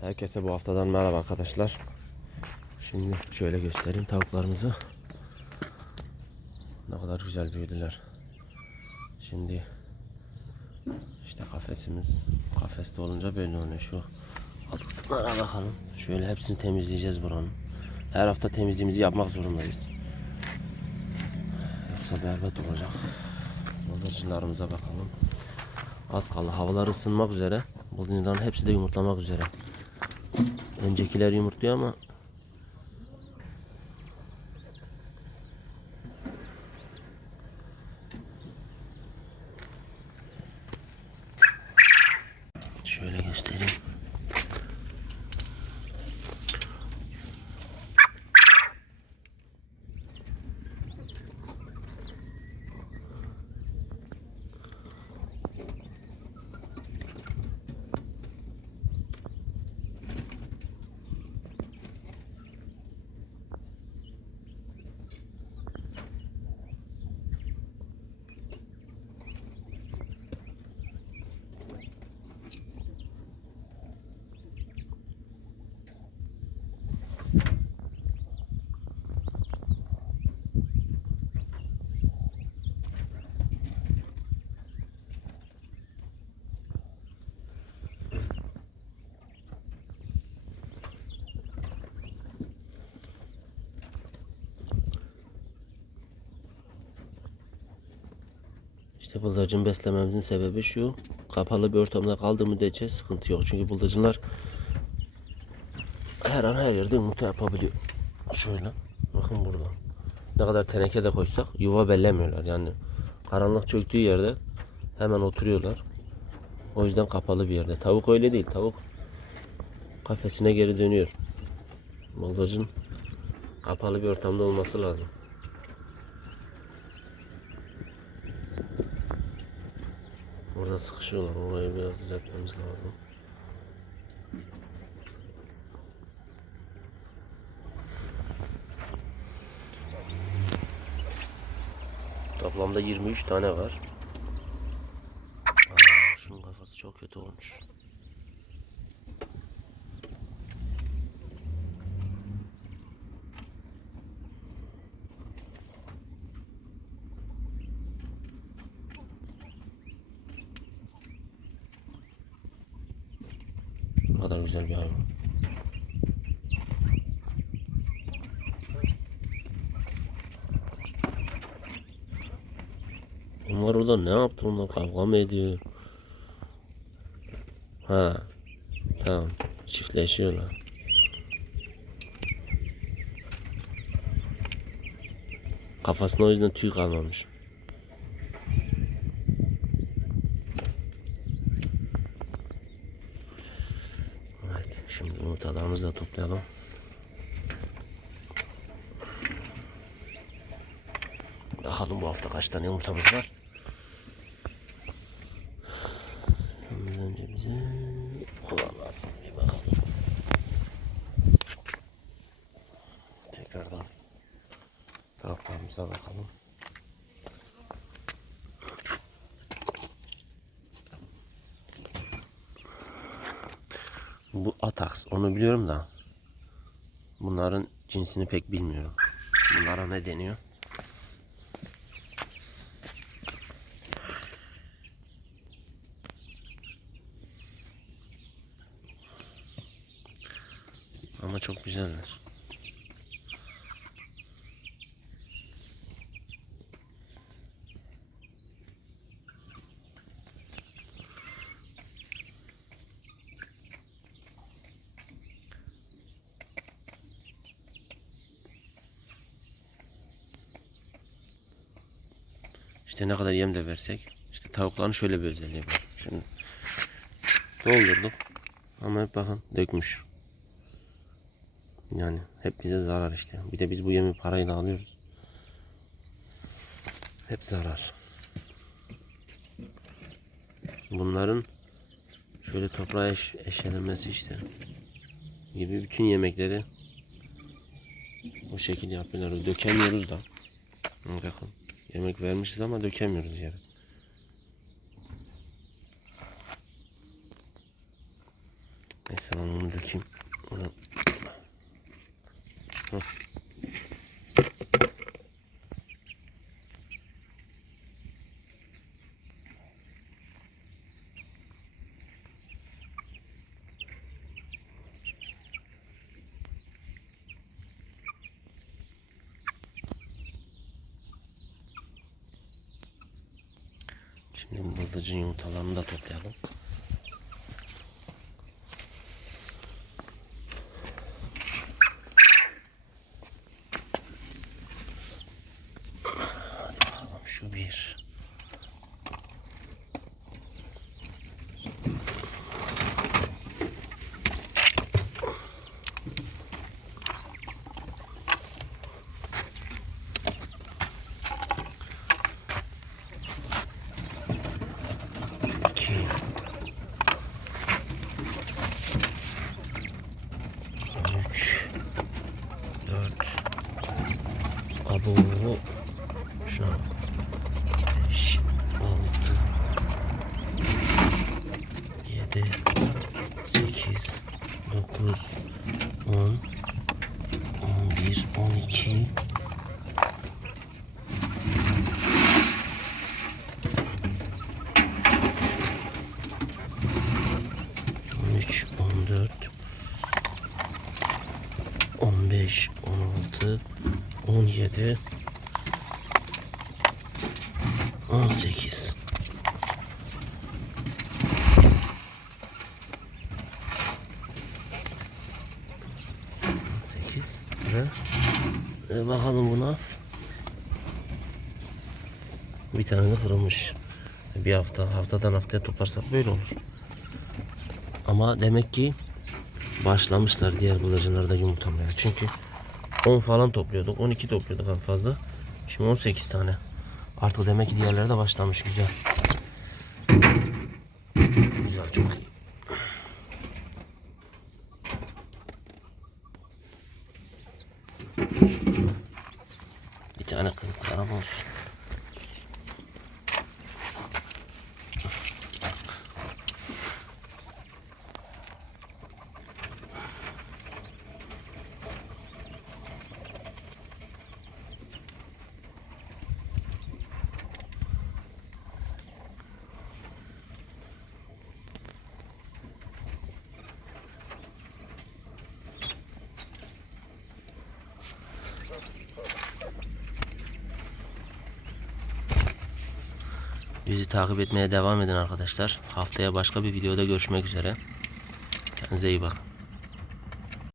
Herkese bu haftadan merhaba arkadaşlar. Şimdi şöyle göstereyim tavuklarınızı. Ne kadar güzel büyüdüler. Şimdi işte kafesimiz kafeste olunca böyle oluyor. Şu alt kısımlara bakalım. Şöyle hepsini temizleyeceğiz buranın. Her hafta temizliğimizi yapmak zorundayız. Yoksa berbat olacak. Bıldırcınlarımıza bakalım. Az kaldı. Havalar ısınmak üzere. Bıldırcınların hepsi de yumurtlamak üzere. Öncekiler yumurtluyor ama şöyle göstereyim. İşte bıldırcın beslememizin sebebi şu. Kapalı bir ortamda kaldığı müddetçe sıkıntı yok. Çünkü bıldırcınlar her an her yerde yumurta yapabiliyor. Şöyle. Bakın burada. Ne kadar teneke de koysak yuva bellemiyorlar. Yani karanlık çöktüğü yerde hemen oturuyorlar. O yüzden kapalı bir yerde. Tavuk öyle değil. Tavuk kafesine geri dönüyor. Bıldırcın kapalı bir ortamda olması lazım. Orada sıkışıyorlar. Orayı biraz düzeltmemiz lazım. Toplamda 23 tane var. Kadar güzel bir hayvan. Onlar orada ne yaptı? Onlar kavga mı ediyor? Ha. Tamam. Çiftleşiyorlar. Kafasına o yüzden tüy kalmamış. Evet, şimdi yumurtalarımızı da toplayalım. Bakalım bu hafta kaç tane yumurtamız var. Önce bize kola lazım. Bir bakalım. Tekrardan tavuklarımıza bakalım. Bu Atax onu biliyorum da bunların cinsini pek bilmiyorum. Bunlara ne deniyor? Ama çok güzeller. İşte ne kadar yem de versek. işte tavukların şöyle bir özelliği var. Şimdi doldurduk. Ama hep bakın dökmüş. Yani hep bize zarar işte. Bir de biz bu yemi parayla alıyoruz. Hep zarar. Bunların şöyle toprağa eş, eşelenmesi işte gibi bütün yemekleri bu şekilde yapıyorlar. Dökemiyoruz da. Bakın yemek vermişiz ama dökemiyoruz yere. Neyse ben bunu dökeyim. Bunu... Şimdi bıldırcın yumurtalarını da toplayalım. Hadi bakalım şu bir. 3 4 Abo Şu an 5 6 7 8 9 10 11 12 15, 16, 17, 18. sekiz. Ve e, bakalım buna. Bir tane kırılmış. Bir hafta haftadan haftaya toplarsak böyle olur. Ama demek ki başlamışlar diğer bıldırcınlarda yumurtlamaya çünkü 10 falan topluyorduk 12 topluyorduk en fazla şimdi 18 tane Artık demek ki diğerleri başlamış güzel. Güzel çok iyi. Bir tane ama olsun. Bizi takip etmeye devam edin arkadaşlar. Haftaya başka bir videoda görüşmek üzere. Kendinize iyi bakın.